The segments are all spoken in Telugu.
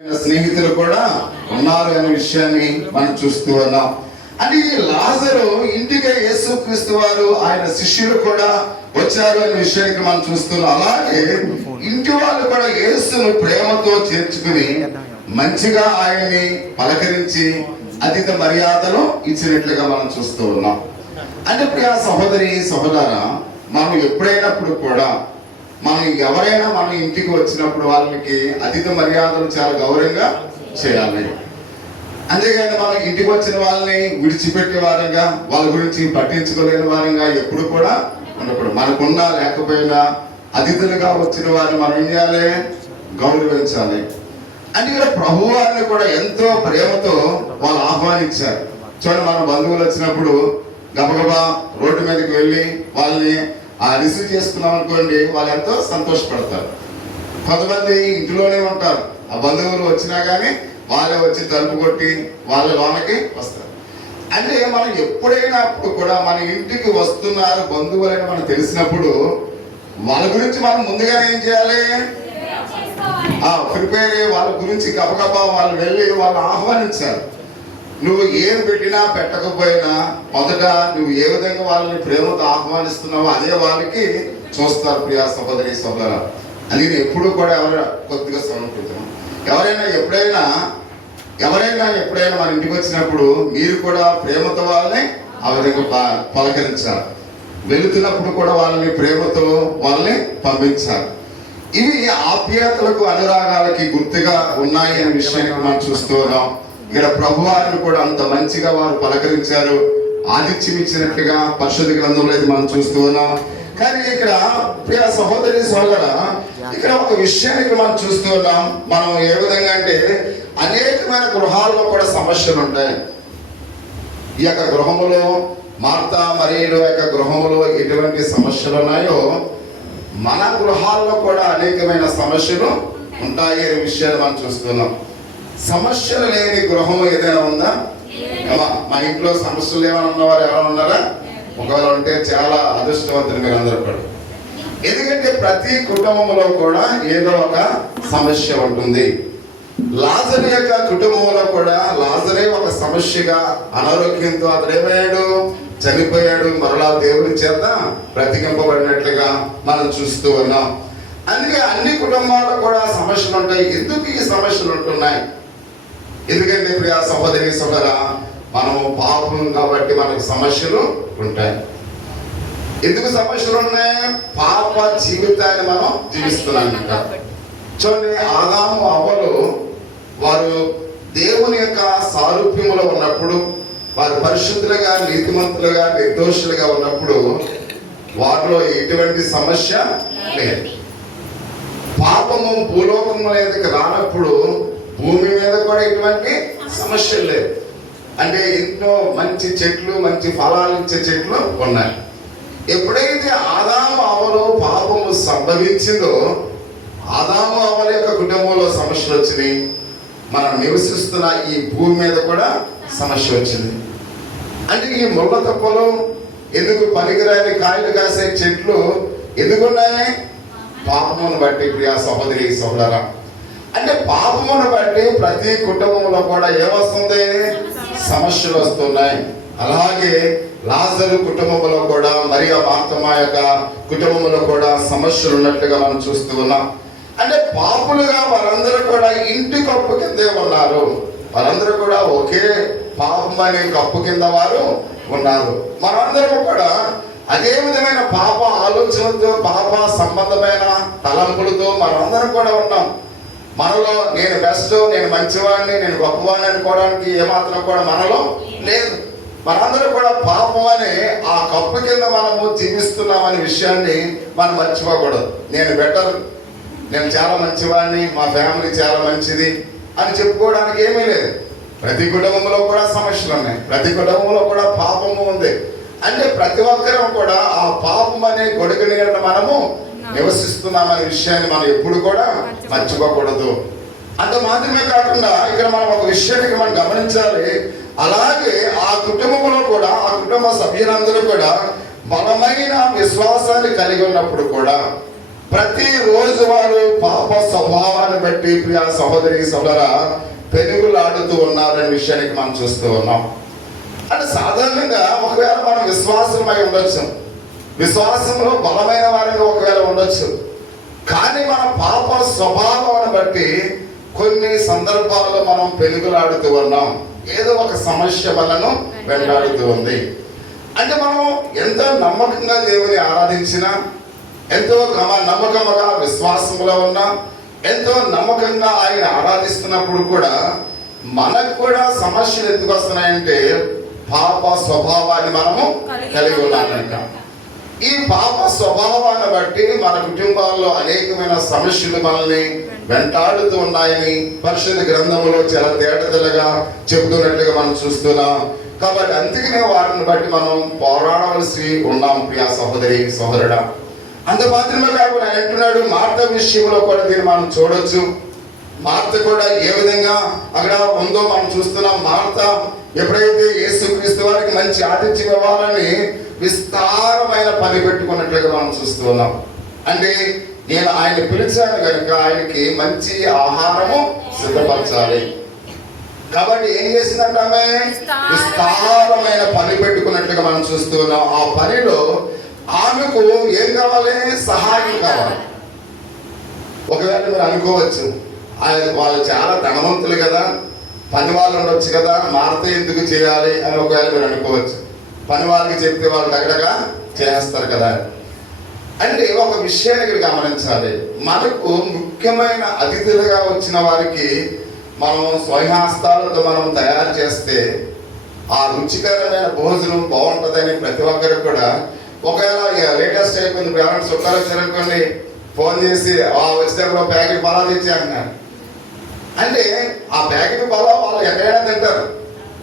స్నేహితులు కూడా ఉన్నారు అనే విషయాన్ని మనం చూస్తూ ఉన్నాం. అని లాజరు ఇంటికి యేసుక్రీస్తు వారు ఆయన శిష్యులు కూడా వచ్చారు అనే విషయానికి మనం చూస్తున్నాం. అలాగే ఇంటి వాళ్ళు కూడా యేసును ప్రేమతో చేర్చుకుని మంచిగా ఆయన్ని పలకరించి అతిథి మర్యాదలు ఇచ్చినట్లుగా మనం చూస్తూ ఉన్నాం. అంటే ప్రియా సహోదరి సహోదరా, మనం ఎప్పుడైనప్పుడు కూడా మనం ఎవరైనా మన ఇంటికి వచ్చినప్పుడు వాళ్ళకి అతిథి మర్యాదలు చాలా గౌరవంగా చేయాలి. అంతేగాని మనం ఇంటికి వచ్చిన వాళ్ళని విడిచిపెట్టే వారంగా, వాళ్ళ గురించి పట్టించుకోలేని వారంగా ఎప్పుడు కూడా ఉండకూడదు. మనకున్నా లేకపోయినా అతిథులుగా వచ్చిన వారిని మనం ఏం చేయాలి? గౌరవించాలి. అంటే ఇక్కడ ప్రభు వారిని కూడా ఎంతో ప్రేమతో వాళ్ళు ఆహ్వానించారు. చూడండి, మన బంధువులు వచ్చినప్పుడు గబగబా రోడ్డు మీదకి వెళ్ళి వాళ్ళని రిసీవ్ చేసుకున్నాం అనుకోండి, వాళ్ళు ఎంతో సంతోషపడతారు. కొంతమంది ఇంట్లోనే ఉంటారు, ఆ బంధువులు వచ్చినా కానీ వాళ్ళే వచ్చి తలుపు కొట్టి వాళ్ళ లోనకి వస్తారు. అంటే మనం ఎప్పుడైనప్పుడు కూడా మన ఇంటికి వస్తున్నారు బంధువులని మనం తెలిసినప్పుడు వాళ్ళ గురించి మనం ముందుగానే ఏం చేయాలి? ప్రిపేర్ అయ్యి వాళ్ళ గురించి గబగబా వాళ్ళు వెళ్ళి వాళ్ళు ఆహ్వానించారు. నువ్వు ఏం పెట్టినా పెట్టకపోయినా మొదట నువ్వు ఏ విధంగా వాళ్ళని ప్రేమతో ఆహ్వానిస్తున్నావో అదే వాళ్ళకి చూస్తారు. ప్రియా సహోదరి సహోదర, అది నేను ఎప్పుడు కూడా కొద్దిగా సమర్పిస్తాను. ఎప్పుడైనా మన ఇంటికి వచ్చినప్పుడు మీరు కూడా ప్రేమతో వాళ్ళని ఆ విధంగా పలకరించాలి. వెళుతున్నప్పుడు కూడా వాళ్ళని ప్రేమతో వాళ్ళని పంపించాలి. ఇవి ఆప్యాయతలకు అనురాగాలకి గుర్తుగా ఉన్నాయి అనే విషయాన్ని మనం చూస్తూ ఉన్నాం. ఇక్కడ ప్రభు వారిని కూడా అంత మంచిగా వారు పలకరించారు, ఆతిథ్యం ఇచ్చినట్లుగా పరిశుద్ధ గ్రంథంలో మనం చూస్తూ ఉన్నాం. కానీ ఇక్కడ ప్రియ సహోదరి సోదర, ఇక్కడ ఒక విషయానికి మనం చూస్తూ ఉన్నాం. మనం ఏ విధంగా అంటే అనేకమైన గృహాల్లో కూడా సమస్యలు ఉంటాయి. ఈ యొక్క గృహములో మార్తా మరియల యొక్క గృహములో ఎటువంటి సమస్యలు ఉన్నాయో మన గృహాల్లో కూడా అనేకమైన సమస్యలు ఉంటాయి అనే విషయాన్ని మనం చూస్తున్నాం. సమస్యలు లేని గృహము ఏదైనా ఉందా? మన ఇంట్లో సమస్యలు ఏమైనా ఉన్నవారు ఎవరైనా ఉన్నారా? ఒకవేళ ఉంటే చాలా అదృష్టవంతులు మీరు అందరూ కూడా. ఎందుకంటే ప్రతి కుటుంబంలో కూడా ఏదో ఒక సమస్య ఉంటుంది. లాజరు యొక్క కుటుంబంలో కూడా లాజరే ఒక సమస్యగా, అనారోగ్యంతో అతడు ఏమయ్యాడు? చనిపోయాడు. మరలా దేవుని చేత బ్రతికింపబడినట్లుగా మనం చూస్తూ ఉన్నాం. అందుకే అన్ని కుటుంబాల్లో కూడా సమస్యలు ఉంటాయి. ఎందుకు ఈ సమస్యలు ఉంటున్నాయి? ఎందుకంటే ప్రియా సహోదరి సోదర, మనము పాపం కాబట్టి మనకు సమస్యలు ఉంటాయి. ఎందుకు సమస్యలు ఉన్నాయి? పాప జీవితాన్ని మనం జీవిస్తున్నాం. చూడండి, ఆదాము అవ్వలు వారు దేవుని యొక్క సారూప్యములో ఉన్నప్పుడు, వారు పరిశుద్ధులుగా, నీతిమంతులుగా, నిర్దోషులుగా ఉన్నప్పుడు వారిలో ఎటువంటి సమస్య లేదు. పాపము భూలోకము మీదకి రానప్పుడు భూమి మీద కూడా ఎటువంటి సమస్యలు లేవు. అంటే ఎన్నో మంచి చెట్లు, మంచి ఫలాలు ఇచ్చే చెట్లు ఉన్నాయి. ఎప్పుడైతే ఆదాము అవ్వలో పాపము సంభవించిందో ఆదాము అవ్వల యొక్క కుటుంబంలో సమస్యలు వచ్చినాయి. మనం నివసిస్తున్న ఈ భూమి మీద కూడా సమస్య వచ్చింది. అంటే ఈ ముళ్ళ తప్పలు ఎందుకు, పనికిరాని కాయలు కాసే చెట్లు ఎందుకున్నాయి? పాపమును బట్టి ప్రియా సహోదరి సహోదర. అంటే పాపమును బట్టి ప్రతి కుటుంబంలో కూడా ఏమొస్తుంది? సమస్యలు వస్తున్నాయి. అలాగే లాజరు కుటుంబంలో కూడా, మరియ మార్తమ్మ యొక్క కుటుంబంలో కూడా సమస్యలు ఉన్నట్లుగా మనం చూస్తూ ఉన్నాం. అంటే పాపులుగా వారందరూ కూడా ఇంటి కప్పు కిందే ఉన్నారు. వారందరూ కూడా ఒకే పాపం అనే కప్పు కింద వారు ఉన్నారు. మనందరూ కూడా అదే విధమైన పాప ఆలోచనలతో, పాప సంబంధమైన తలంపులతో మనందరం కూడా ఉన్నాం. మనలో నేను బెస్ట్, నేను మంచివాడిని, నేను గొప్పవాడిని అనుకోవడానికి ఏమాత్రం కూడా మనలో లేదు. మనందరూ కూడా పాపం అనే ఆ కప్పు కింద మనము జీవిస్తున్నాం అనే విషయాన్ని మనం మర్చిపోకూడదు. నేను బెటర్, నేను చాలా మంచివాడిని, మా ఫ్యామిలీ చాలా మంచిది అని చెప్పుకోవడానికి ఏమీ లేదు. ప్రతి కుటుంబంలో కూడా సమస్యలు ఉన్నాయి. ప్రతి కుటుంబంలో కూడా పాపము ఉంది. అంటే ప్రతి ఒక్కరం కూడా ఆ పాపం అనే గొడుగు నీడ మనము నివసిస్తున్నామనే విషయాన్ని మనం ఎప్పుడు కూడా మర్చిపోకూడదు. అంత మాత్రమే కాకుండా ఇక్కడ మనం ఒక విషయానికి మనం గమనించాలి. అలాగే ఆ కుటుంబంలో కూడా, ఆ కుటుంబ సభ్యులందరూ కూడా బలమైన విశ్వాసాన్ని కలిగి ఉన్నప్పుడు కూడా ప్రతిరోజు వారు పాప స్వభావాన్ని బట్టి ప్రియ సహోదరి సోదర పెనుగులాడుతూ ఉన్నారనే విషయానికి మనం చూస్తూ ఉన్నాం. అంటే సాధారణంగా ఒకవేళ మనం విశ్వాసమై ఉండొచ్చు, విశ్వాసంలో బలమైన వారిగా ఒకవేళ ఉండొచ్చు, కానీ మన పాప స్వభావాన్ని బట్టి కొన్ని సందర్భాల్లో మనం పెనుగులాడుతూ ఉన్నాం. ఏదో ఒక సమస్య వలన వెంటాడుతూ ఉంది. అంటే మనం ఎంతో నమ్మకంగా దేవుని ఆరాధించినా, ఎంతో నమ్మకంగా విశ్వాసంలో ఉన్నా, ఎంతో నమ్మకంగా ఆయన ఆరాధిస్తున్నప్పుడు కూడా మనకు కూడా సమస్యలు ఎందుకు వస్తున్నాయంటే పాప స్వభావాన్ని మనము కలిగి ఉన్నామంట. ఈ పాప స్వభావాన్ని బట్టి మన కుటుంబాల్లో అనేకమైన సమస్యలు మనల్ని వెంటాడుతూ ఉన్నాయని పరిశుద్ధ గ్రంథంలో చాలా తేటతెల్లగా చెబుతున్నట్లుగా మనం చూస్తున్నాం. కాబట్టి అందుకనే వారిని బట్టి మనం పోరాడవలసి ఉన్నాం ప్రియ సహోదరి సహోదరుడా. అంత మాత్రమే కాకుండా ఆయన అంటున్నాడు మార్త విషయంలో కూడా దీన్ని మనం చూడొచ్చు. మార్త కూడా ఏ విధంగా అక్కడ ఉందో మనం చూస్తున్నాం. మార్త ఎప్పుడైతే యేసుక్రీస్తు వారికి మంచి ఆతిథ్యం ఇవ్వాలని విస్తారమైన పని పెట్టుకున్నట్లుగా మనం చూస్తూ ఉన్నాం. అంటే నేను ఆయన పిలిచాను కనుక ఆయనకి మంచి ఆహారము సిద్ధపరచాలి. కాబట్టి ఏం చేసిందంటే ఆమె విస్తారమైన పని పెట్టుకున్నట్లుగా మనం చూస్తూ ఉన్నాం. ఆ పనిలో ఆమెకు ఏం కావాలి? సహాయం కావాలి. ఒకవేళ మీరు అనుకోవచ్చు వాళ్ళు చాలా ధనవంతులు కదా, పని వాళ్ళు ఉండొచ్చు కదా, మార్త ఎందుకు చేయాలి అని ఒకవేళ మీరు అనుకోవచ్చు. పని వాళ్ళకి చెప్తే వాళ్ళు దగ్గరగా చేస్తారు కదా. అంటే ఒక విషయాన్ని ఇక్కడ గమనించాలి. మనకు ముఖ్యమైన అతిథులుగా వచ్చిన వారికి మనం స్వహస్తాలతో మనం తయారు చేస్తే ఆ రుచికరమైన భోజనం బాగుంటుందని ప్రతి ఒక్కరు కూడా, ఒకవేళ లేటెస్ట్ అయిపోయింది ఎవరైనా చుట్టాలు వచ్చారనుకోండి, ఫోన్ చేసి వచ్చేటప్పుడు ప్యాకెట్ పలావ్ తెచ్చి అంటున్నారు. అంటే ఆ ప్యాకెట్ పలావ్ వాళ్ళు ఎక్కడైనా తింటారు.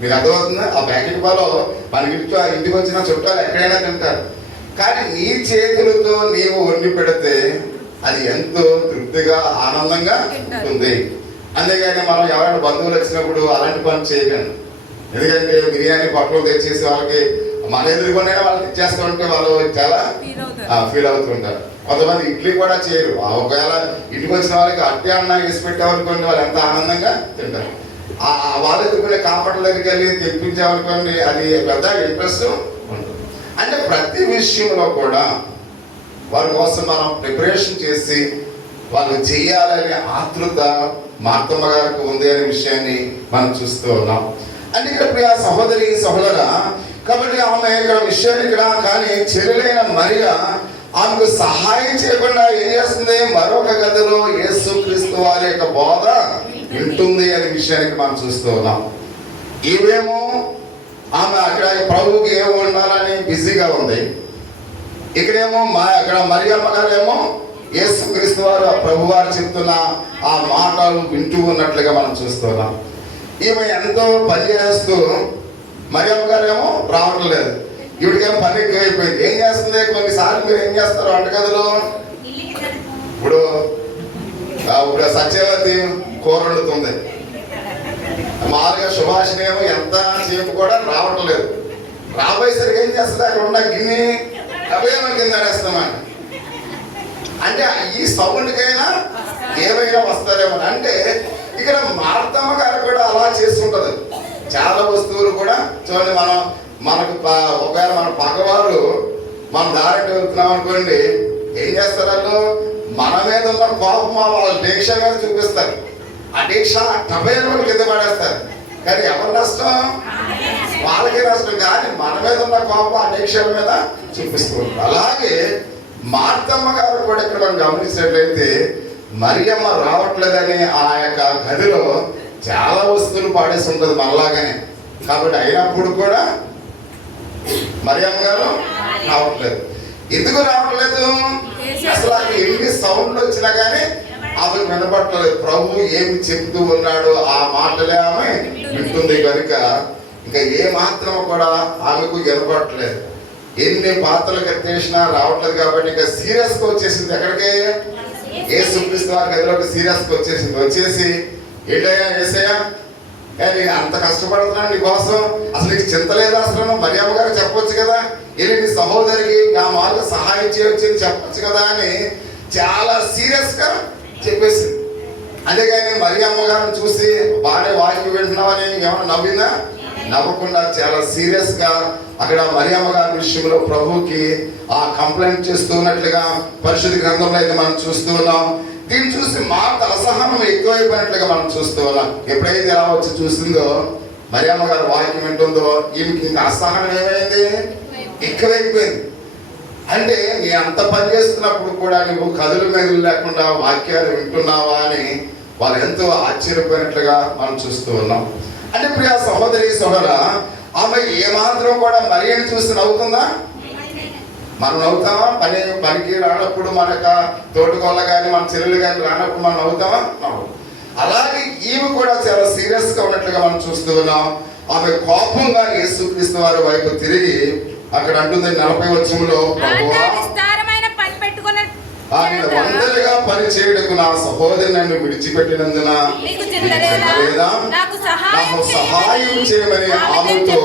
మీకు అర్థమవుతుందా? ఆ ప్యాకెట్ పలావ్ మనకి ఇంటికి వచ్చిన చుట్టాలు ఎక్కడైనా తింటారు. కానీ నీ చేతులతో నీవు వండి పెడితే అది ఎంతో తృప్తిగా ఆనందంగా ఉంటుంది. అంతేగాని మనం ఎవరైనా బంధువులు వచ్చినప్పుడు అలాంటి పని చేయకండి. ఎందుకంటే బిర్యానీ పక్కలు తెచ్చేసి వాళ్ళకి మన ఎదురుకొనే వాళ్ళకి ఇచ్చేస్తూ ఉంటే వాళ్ళు చాలా ఫీల్ అవుతుంటారు. కొంతమంది ఇడ్లీ కూడా చేయరు. ఒకవేళ ఇంటికి వచ్చిన వాళ్ళకి అట్టి అన్న వేసి పెట్టామనుకోండి, వాళ్ళు ఎంత ఆనందంగా తింటారు. వాళ్ళు ఎదుర్కొనే కాంపట్ల దగ్గరికి వెళ్ళి తెప్పించామనుకోండి, అది పెద్ద ఇంట్రెస్ట్ ఉంటుంది. అంటే ప్రతి విషయంలో కూడా వారి కోసం మనం ప్రిపరేషన్ చేసి వాళ్ళు చేయాలనే ఆతృత మార్తమ్మ గారికి ఉంది అనే విషయాన్ని మనం చూస్తూ ఉన్నాం. అంటే ఇక్కడ ప్రియ సహోదరి సహోదర, కాబట్టి ఆమె ఇక్కడ విషయాన్ని ఇక్కడ కానీ చెల్లెలైన మరియా ఆమెకు సహాయం చేయకుండా ఏం చేస్తుంది? మరొక గదిలో యేసుక్రీస్తు వారి యొక్క బోధ వింటుంది అనే విషయానికి మనం చూస్తూ ఉన్నాం. ఇవేమో ఆమె అక్కడ ప్రభువుకి ఏమో ఉండాలని బిజీగా ఉంది. ఇక్కడేమో అక్కడ మరియమ్మ గారు ఏమో యేసుక్రీస్తు వారు ప్రభు వారు చెప్తున్న ఆ మాటలు వింటూ ఉన్నట్లుగా మనం చూస్తున్నాం. ఈమె ఎంతో పని చేస్తూ మరియమ్మ గారు ఏమో రావట్లేదు. ఇవిడికేమో పని ఎక్కువ అయిపోయింది. ఏం చేస్తుంది? కొన్నిసార్లు మీరు ఏం చేస్తారు వంటగదిలో? ఇప్పుడు సత్యవతి కూర వండుతుంది, మామూలుగా సుభాషిణి ఏమో ఎంత సేపు కూడా రావట్లేదు. రాబోయేసరికి ఏం చేస్తుంది? అక్కడ ఉన్న గిన్నె అభయమ కింద వేస్తామంట. అంటే ఈ సౌండ్కైనా ఏమైనా వస్తారేమో. అంటే ఇక్కడ మార్తమ్మ గారు కూడా అలా చేస్తుంటది. చాలా వస్తువులు కూడా చూడండి, మనకు ఒకవేళ మన పగవారు మనం దారిటి వెళ్తున్నాం అనుకోండి, ఏం చేస్తారు? వాళ్ళు మన మీద ఉన్న కోపం వాళ్ళ దీక్ష మీద చూపిస్తారు. ఆ దీక్ష టబేలు కింద పడేస్తారు. కానీ ఎవరి నష్టం? వాళ్ళకే నష్టం. కానీ మన మీద ఉన్న కోపం ఆ దీక్ష మీద చూపిస్తూ ఉంటారు. అలాగే మార్తమ్మ గారు కూడా ఇక్కడ మనం గమనించినట్లయితే మరియమ్మ రావట్లేదని ఆ యొక్క గదిలో చాలా వస్తువులు పాడేసి ఉంటుంది మనలాగానే. కాబట్టి అయినప్పుడు కూడా మరియమ్మ గారు రావట్లేదు. ఎందుకు రావట్లేదు? అసలు ఆమె ఎన్ని సౌండ్లు వచ్చినా కానీ ఆమె వినపట్టలేదు. ప్రభు ఏమి చెప్తూ ఉన్నాడో ఆ మాటలే ఆమె వింటుంది కనుక ఇంకా ఏ మాత్రం కూడా ఆమెకు వినపట్టలేదు. ఎన్ని పాత్రలు కట్టేసినా రావట్లేదు. కాబట్టి ఇంకా సీరియస్గా వచ్చేసింది. ఎక్కడికి? యేసుక్రీస్తు వారి గదిలోకి సీరియస్గా వచ్చేసింది. వచ్చేసి ఏంటయ్యా యేసయ్యా, నేను అంత కష్టపడుతున్నాను నీ కోసం, అసలు నీకు చింత లేదా? అసలు మరియమ్మ గారు చెప్పొచ్చు కదా, వెళ్ళి నీ సహోదరికి నా మార్గం సహాయం చేయొచ్చు అని చెప్పొచ్చు కదా అని చాలా సీరియస్ గా చెప్పేసింది. అంతేగాని మరి అమ్మగారిని చూసి బాగానే వాక్యం వింటున్నామని ఏమైనా నవ్విందా? నవ్వకుండా చాలా సీరియస్ గా అక్కడ మరి అమ్మగారి విషయంలో ప్రభువుకి ఆ కంప్లైంట్ చేస్తున్నట్లుగా పరిశుద్ధ గ్రంథంలో అయితే మనం చూస్తూ ఉన్నాం. దీన్ని చూసి మార్త అసహనం ఎక్కువైపోయినట్లుగా మనం చూస్తూ ఉన్నాం. ఎప్పుడైతే ఎలా వచ్చి చూసిందో మరి అమ్మగారు వాక్యం వింటుందో ఈమెకి ఇంకా అసహనం ఏమైంది? ఎక్కువైపోయింది. అంటే నీ అంత పని చేస్తున్నప్పుడు కూడా నువ్వు కదులు మెదులు లేకుండా వాక్యాలు వింటున్నావా అని వాళ్ళు ఎంతో ఆశ్చర్యపోయినట్లుగా మనం చూస్తూ ఉన్నాం. అంటే ప్రియ సహోదరి సహోదర, ఆమె ఏమాత్రం కూడా మరియని చూసి నవ్వుతుందా? మనం నవ్వుతామా? పనికి రానప్పుడు మనక తోటకొల్ల కానీ మన చెల్లెలు కానీ రానప్పుడు మనం నవ్వుతామా? నవ్వు. అలాగే ఈమె కూడా చాలా సీరియస్ గా ఉన్నట్లుగా మనం చూస్తూ ఉన్నాం. ఆమె కోపంగా యేసుక్రీస్తు వారి వైపు తిరిగి అక్కడ అంటుంది 40వ వచనంలో, ప్రభువా ఆయన వందలుగా పని చేయడకు నా సహోదరి నన్ను విడిచిపెట్టినందున లేదా నాకు సహాయం చేయమని ఆమెతో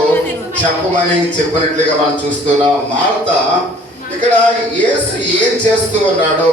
చెప్పమని చెప్పినట్లుగా మనం చూస్తున్నాం. మార్త ఇక్కడ యేసు ఏం చేస్తూ ఉన్నాడో